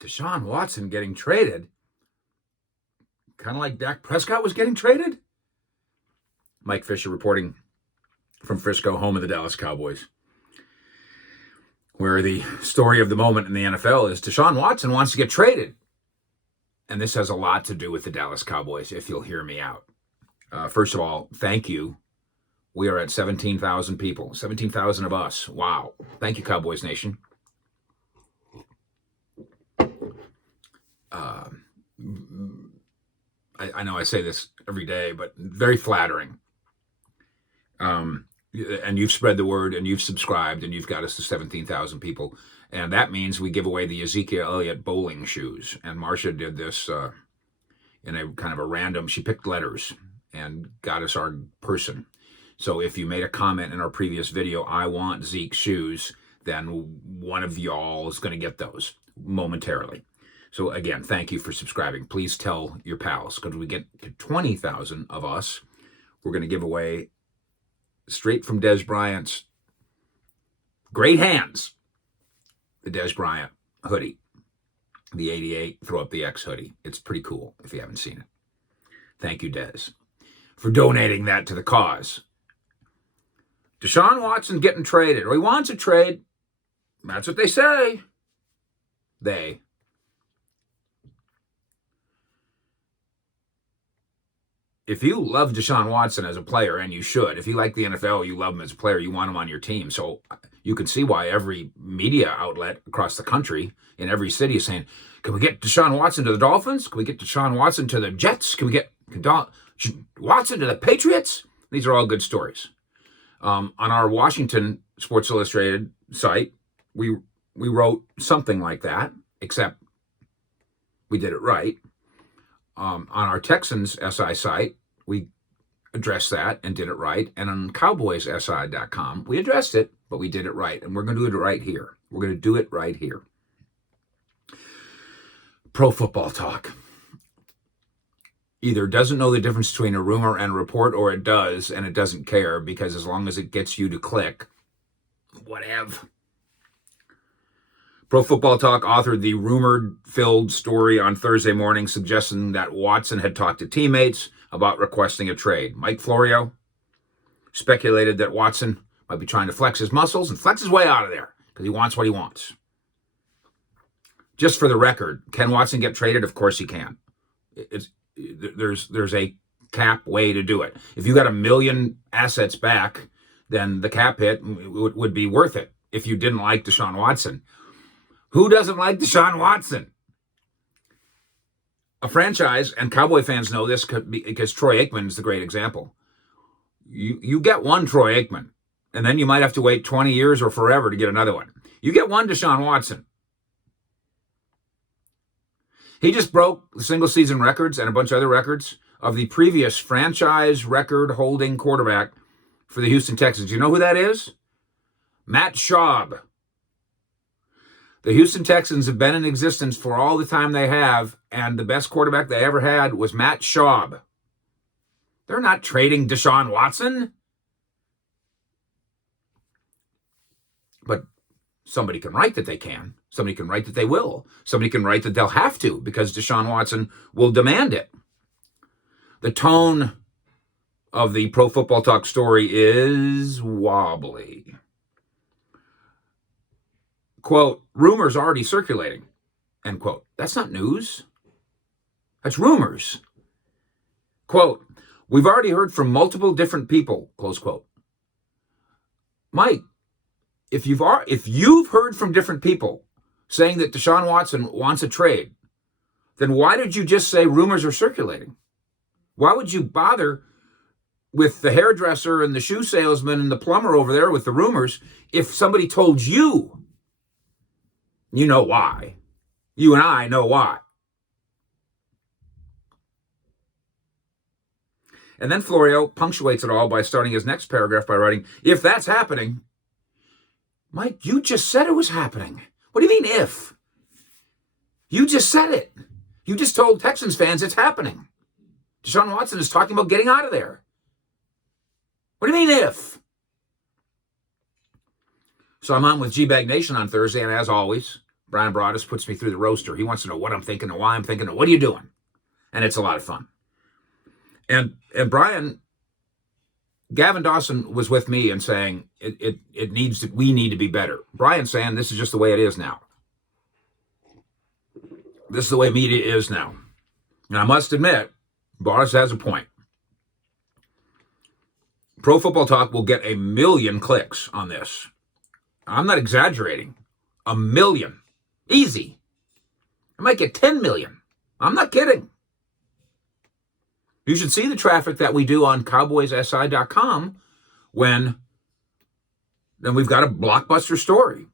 Deshaun Watson getting traded, kind of like Dak Prescott was getting traded? Mike Fisher reporting from Frisco, home of the Dallas Cowboys, where the story of the moment in the NFL is Deshaun Watson wants to get traded. And this has a lot to do with the Dallas Cowboys, if you'll hear me out. First of all, thank you. We are at 17,000 people, 17,000 of us. Wow. Thank you, Cowboys Nation. I know I say this every day, but very flattering. And you've spread the word, and you've subscribed, and you've got us to 17,000 people. And that means we give away the Ezekiel Elliott bowling shoes. And Marcia did this in a kind of a random, she picked letters and got us our person. So if you made a comment in our previous video, I want Zeke's shoes, then one of y'all is going to get those momentarily. So again, thank you for subscribing. Please tell your pals, because we get to 20,000 of us, we're going to give away, straight from Des Bryant's great hands, the Des Bryant hoodie, the 88 Throw Up the X hoodie. It's pretty cool if you haven't seen it. Thank you, Des, for donating that to the cause. Deshaun Watson getting traded, or he wants a trade. That's what they say. They. If you love Deshaun Watson as a player, and you should, if you like the NFL, you love him as a player, you want him on your team. So you can see why every media outlet across the country in every city is saying, can we get Deshaun Watson to the Dolphins? Can we get Deshaun Watson to the Jets? Can we get Watson to the Patriots? These are all good stories. On our Washington Sports Illustrated site, we wrote something like that, except we did it right. On our Texans SI site, we addressed that and did it right. And on CowboysSI.com, we addressed it, but we did it right. And we're going to do it right here. We're going to do it right here. Pro Football Talk either doesn't know the difference between a rumor and a report, or it does, and it doesn't care, because as long as it gets you to click, whatever. Pro Football Talk authored the rumored-filled story on Thursday morning suggesting that Watson had talked to teammates about requesting a trade. Mike Florio speculated that Watson might be trying to flex his muscles and flex his way out of there because he wants what he wants. Just for the record, can Watson get traded? Of course he can. There's a cap way to do it. If you got $1 million assets back, then the cap hit would be worth it if you didn't like Deshaun Watson. Who doesn't like Deshaun Watson? A franchise, and Cowboy fans know this because Troy Aikman is the great example. You get one Troy Aikman, and then you might have to wait 20 years or forever to get another one. You get one Deshaun Watson. He just broke the single-season records and a bunch of other records of the previous franchise record-holding quarterback for the Houston Texans. You know who that is? Matt Schaub. The Houston Texans have been in existence for all the time they have, and the best quarterback they ever had was Matt Schaub. They're not trading Deshaun Watson. But somebody can write that they can. Somebody can write that they will. Somebody can write that they'll have to, because Deshaun Watson will demand it. The tone of the Pro Football Talk story is wobbly. Quote, rumors already circulating, end quote. That's not news. That's rumors. Quote, we've already heard from multiple different people, close quote. Mike, if you've heard from different people saying that Deshaun Watson wants a trade, then why did you just say rumors are circulating? Why would you bother with the hairdresser and the shoe salesman and the plumber over there with the rumors if somebody told you? You know why. You and I know why. And then Florio punctuates it all by starting his next paragraph by writing, if that's happening, Mike, you just said it was happening. What do you mean if? You just said it. You just told Texans fans it's happening. Deshaun Watson is talking about getting out of there. What do you mean if? So I'm on with G-Bag Nation on Thursday, and as always, Brian Broaddus puts me through the roaster. He wants to know what I'm thinking and why I'm thinking and what are you doing? And it's a lot of fun. And Brian, Gavin Dawson was with me and saying we need to be better. Brian's saying this is just the way it is now. This is the way media is now. And I must admit, Broaddus has a point. Pro Football Talk will get 1 million clicks on this. I'm not exaggerating. 1 million. Easy. I might get 10 million. I'm not kidding. You should see the traffic that we do on cowboyssi.com when then we've got a blockbuster story.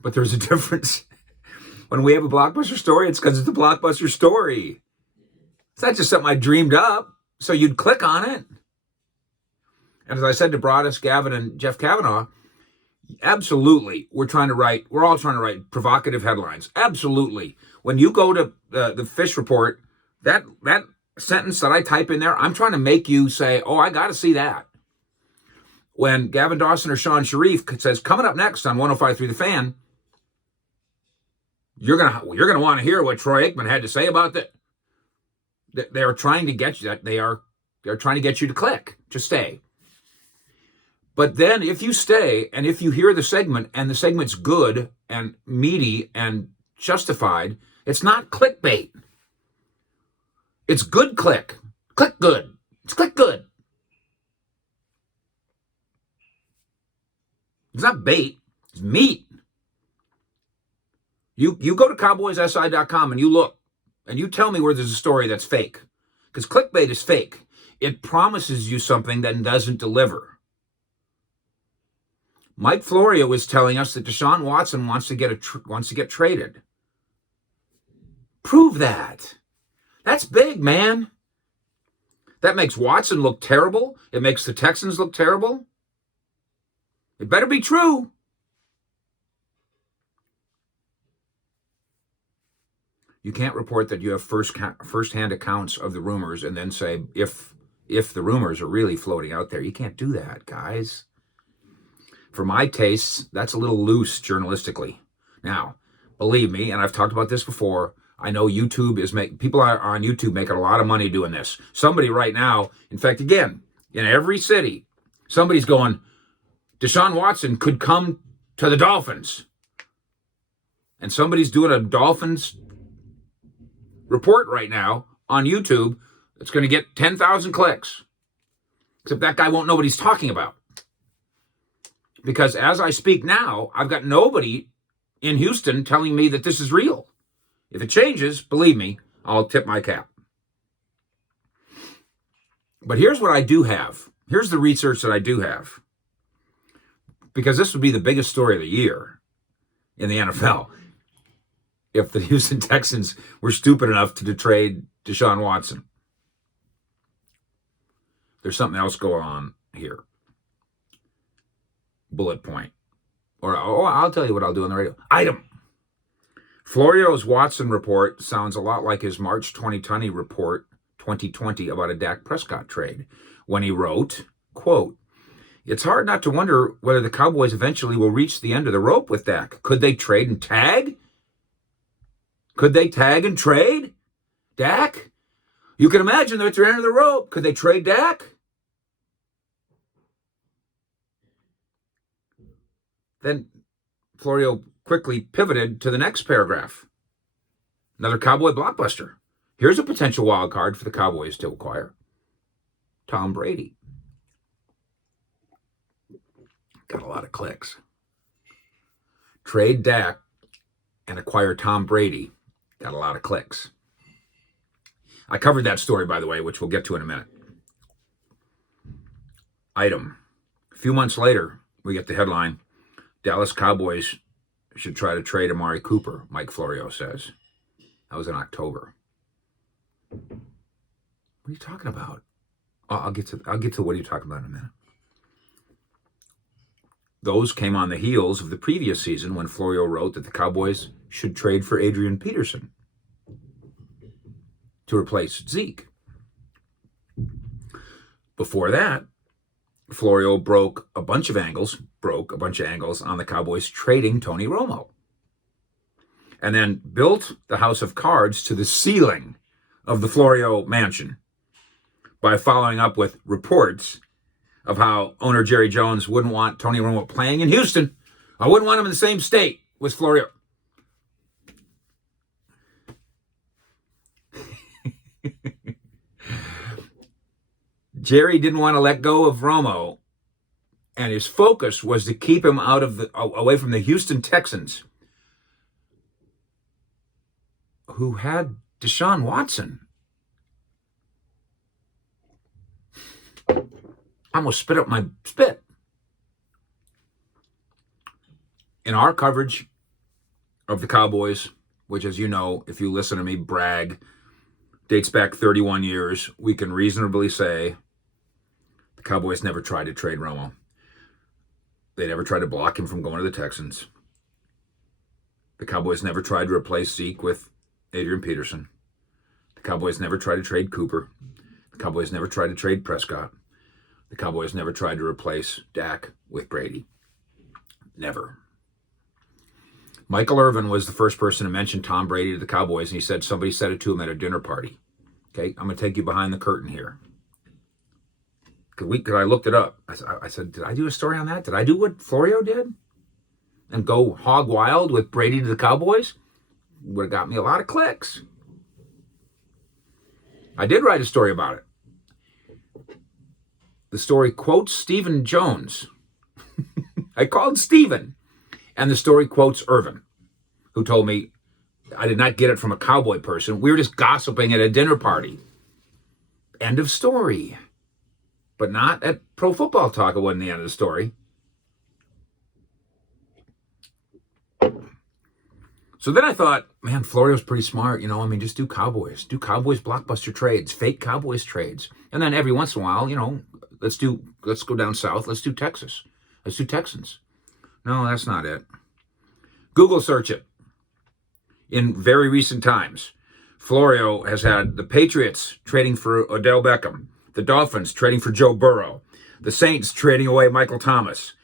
But there's a difference. When we have a blockbuster story, it's because it's a blockbuster story. It's not just something I dreamed up, so you'd click on it. And as I said to Broaddus, Gavin, and Jeff Kavanaugh, absolutely, we're all trying to write provocative headlines. Absolutely. When you go to the Fish Report, that sentence that I type in there, I'm trying to make you say, oh, I got to see that. When Gavin Dawson or Sean Sharif says, coming up next on 105.3 The Fan, you're gonna want to hear what Troy Aikman had to say about that. They are trying to get you. They're trying to get you to click, to stay. But then if you stay and if you hear the segment and the segment's good and meaty and justified, it's not clickbait. It's good click. Click good. It's click good. It's not bait. It's meat. You go to cowboyssi.com and you look and you tell me where there's a story that's fake. Because clickbait is fake. It promises you something that doesn't deliver. Mike Florio was telling us that Deshaun Watson wants to get traded. Prove that. That's big, man. That makes Watson look terrible. It makes the Texans look terrible. It better be true. You can't report that you have first-hand accounts of the rumors and then say if the rumors are really floating out there. You can't do that, guys. For my tastes, that's a little loose journalistically. Now, believe me, and I've talked about this before, I know people are on YouTube making a lot of money doing this. Somebody right now, in fact, again, in every city, somebody's going, Deshaun Watson could come to the Dolphins. And somebody's doing a Dolphins report right now on YouTube that's going to get 10,000 clicks. Except that guy won't know what he's talking about. Because as I speak now, I've got nobody in Houston telling me that this is real. If it changes, believe me, I'll tip my cap. But here's what I do have. Here's the research that I do have. Because this would be the biggest story of the year in the NFL if the Houston Texans were stupid enough to trade Deshaun Watson. There's something else going on here. Bullet point. Or I'll tell you what I'll do on the radio. Item. Florio's Watson report sounds a lot like his March 2020 report, 2020, about a Dak Prescott trade, when he wrote, quote, it's hard not to wonder whether the Cowboys eventually will reach the end of the rope with Dak. Could they trade and tag? Could they tag and trade Dak? You can imagine they're at the end of the rope. Could they trade Dak? Then Florio quickly pivoted to the next paragraph. Another Cowboy blockbuster. Here's a potential wild card for the Cowboys to acquire. Tom Brady. Got a lot of clicks. Trade Dak and acquire Tom Brady. Got a lot of clicks. I covered that story, by the way, which we'll get to in a minute. Item. A few months later, we get the headline, Dallas Cowboys should try to trade Amari Cooper, Mike Florio says. That was in October. What are you talking about? I'll get to what are you talking about in a minute. Those came on the heels of the previous season when Florio wrote that the Cowboys should trade for Adrian Peterson to replace Zeke. Before that, Florio broke a bunch of angles on the Cowboys trading Tony Romo. and then built the house of cards to the ceiling of the Florio mansion by following up with reports of how owner Jerry Jones wouldn't want Tony Romo playing in Houston. I wouldn't want him in the same state with Florio. Jerry didn't want to let go of Romo, and his focus was to keep him away from the Houston Texans, who had Deshaun Watson. I almost spit up my spit. In our coverage of the Cowboys, which, as you know, if you listen to me brag, dates back 31 years, we can reasonably say the Cowboys never tried to trade Romo. They never tried to block him from going to the Texans. The Cowboys never tried to replace Zeke with Adrian Peterson. The Cowboys never tried to trade Cooper. The Cowboys never tried to trade Prescott. The Cowboys never tried to replace DAK with Brady. Never. Michael Irvin was the first person to mention Tom Brady to the Cowboys, and he said somebody said it to him at a dinner party. Okay, I'm going to take you behind the curtain here. Because I looked it up. I said, did I do a story on that? Did I do what Florio did? And go hog wild with Brady to the Cowboys? Would have got me a lot of clicks. I did write a story about it. The story quotes Stephen Jones. I called Stephen. And the story quotes Irvin, who told me I did not get it from a Cowboy person. We were just gossiping at a dinner party. End of story. But not at Pro Football Talk. It wasn't the end of the story. So then I thought, man, Florio's pretty smart. Just do Cowboys. Do Cowboys blockbuster trades, fake Cowboys trades. And then every once in a while, let's go down south. Let's do Texas. Let's do Texans. No, that's not it. Google search it. In very recent times, Florio has had the Patriots trading for Odell Beckham, the Dolphins trading for Joe Burrow, the Saints trading away Michael Thomas,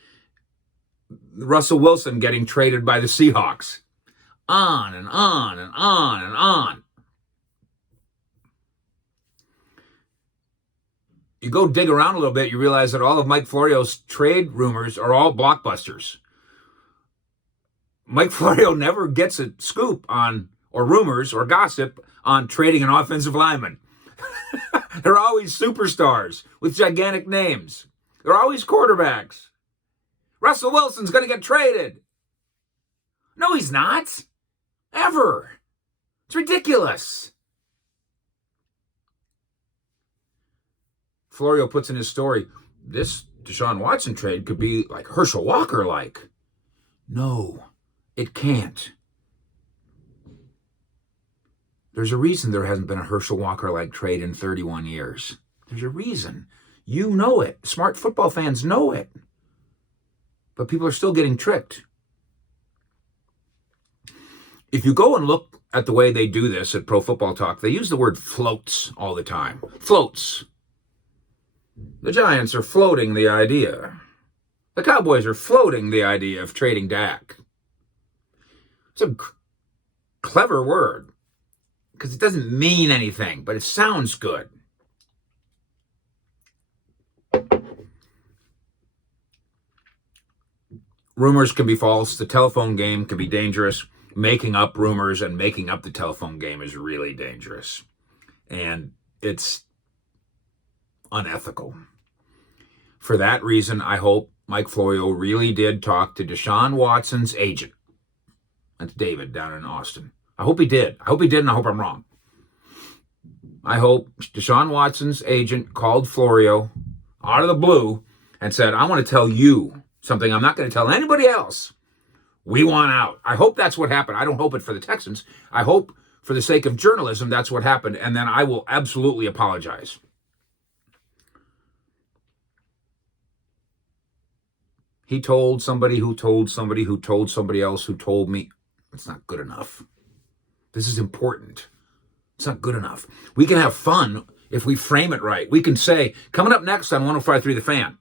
Russell Wilson getting traded by the Seahawks. On and on and on and on. You go dig around a little bit, you realize that all of Mike Florio's trade rumors are all blockbusters. Mike Florio never gets a scoop on, or rumors, or gossip on trading an offensive lineman. They're always superstars with gigantic names. They're always quarterbacks. Russell Wilson's going to get traded. No, he's not. Ever. It's ridiculous. Florio puts in his story, this Deshaun Watson trade could be like Herschel Walker-like. No, it can't. There's a reason there hasn't been a Herschel Walker-like trade in 31 years. There's a reason. You know it. Smart football fans know it. But people are still getting tricked. If you go and look at the way they do this at Pro Football Talk, they use the word floats all the time. Floats. The Giants are floating the idea. The Cowboys are floating the idea of trading DAK. It's a clever word because it doesn't mean anything, but it sounds good. Rumors can be false. The telephone game can be dangerous. Making up rumors and making up the telephone game is really dangerous. And it's unethical. For that reason, I hope Mike Florio really did talk to Deshaun Watson's agent. That's David down in Austin. I hope he did. I hope he did, and I hope I'm wrong. I hope Deshaun Watson's agent called Florio out of the blue and said, I want to tell you something I'm not going to tell anybody else. We want out. I hope that's what happened. I don't hope it for the Texans. I hope for the sake of journalism that's what happened, and then I will absolutely apologize. He told somebody who told somebody who told somebody else who told me. It's not good enough. This is important. It's not good enough. We can have fun if we frame it right. We can say, coming up next on 105.3 The Fan,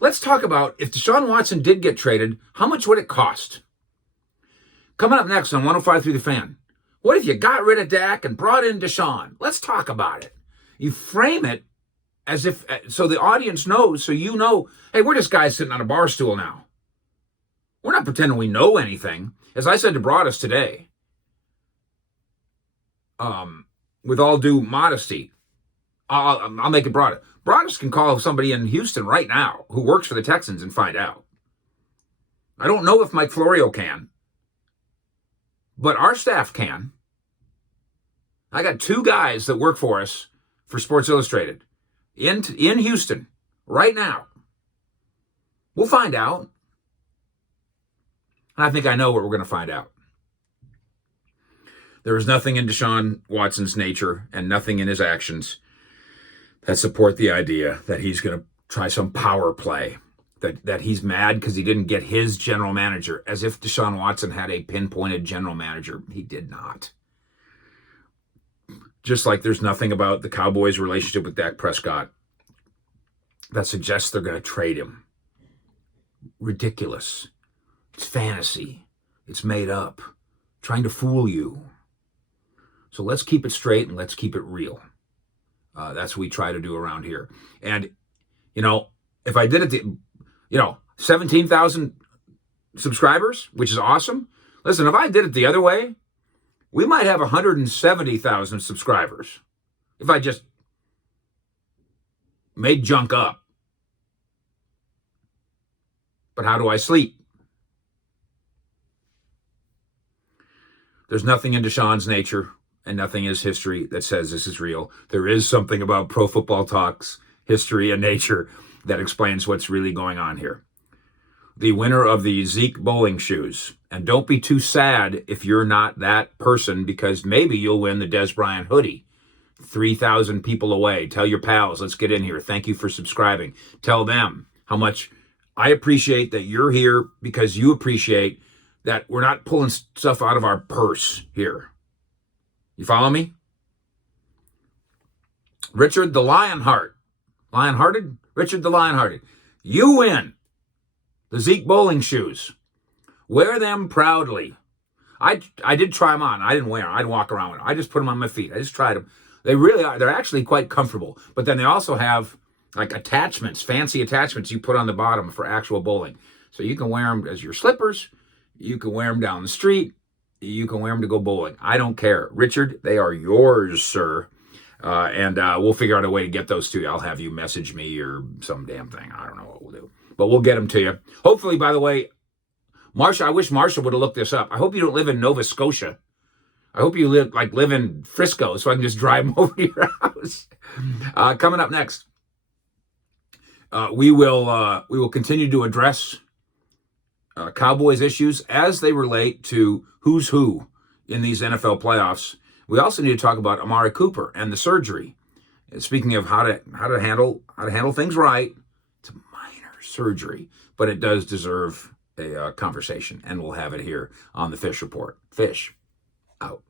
let's talk about if Deshaun Watson did get traded, how much would it cost? Coming up next on 105.3 The Fan, what if you got rid of Dak and brought in Deshaun? Let's talk about it. You frame it as if, so the audience knows, so you know, hey, we're just guys sitting on a bar stool now. We're not pretending we know anything. As I said to Broadus today, with all due modesty, I'll make it broader. Broadus can call somebody in Houston right now who works for the Texans and find out. I don't know if Mike Florio can, but our staff can. I got 2 guys that work for us for Sports Illustrated in Houston right now. We'll find out. I think I know what we're going to find out. There is nothing in Deshaun Watson's nature and nothing in his actions that support the idea that he's going to try some power play, that he's mad because he didn't get his general manager, as if Deshaun Watson had a pinpointed general manager. He did not. Just like there's nothing about the Cowboys' relationship with Dak Prescott that suggests they're going to trade him. Ridiculous. It's fantasy. It's made up. Trying to fool you. So let's keep it straight and let's keep it real. That's what we try to do around here. And, if I did it, 17,000 subscribers, which is awesome. Listen, if I did it the other way, we might have 170,000 subscribers. If I just made junk up. But how do I sleep? There's nothing in Deshaun's nature and nothing in his history that says this is real. There is something about Pro Football Talk's history and nature that explains what's really going on here. The winner of the Zeke bowling shoes. And don't be too sad if you're not that person, because maybe you'll win the Des Bryant hoodie. 3,000 people away. Tell your pals, let's get in here. Thank you for subscribing. Tell them how much I appreciate that you're here, because you appreciate that we're not pulling stuff out of our purse here. You follow me? Richard the Lionheart. Lionhearted? Richard the Lionhearted. You win the Zeke bowling shoes. Wear them proudly. I did try them on. I didn't wear them. I didn't walk around with them. I just put them on my feet. I just tried them. They really are. They're actually quite comfortable. But then they also have like attachments, fancy attachments you put on the bottom for actual bowling. So you can wear them as your slippers. You can wear them down the street. You can wear them to go bowling. I don't care. Richard, they are yours, sir. And we'll figure out a way to get those to you. I'll have you message me or some damn thing. I don't know what we'll do. But we'll get them to you. Hopefully, by the way, Marsha, I wish Marsha would have looked this up. I hope you don't live in Nova Scotia. I hope you live in Frisco so I can just drive over to your house. Coming up next, we will continue to address Cowboys issues as they relate to who's who in these NFL playoffs. We also need to talk about Amari Cooper and the surgery. Speaking of how to handle things right, it's a minor surgery, but it does deserve a conversation, and we'll have it here on the Fish Report. Fish out.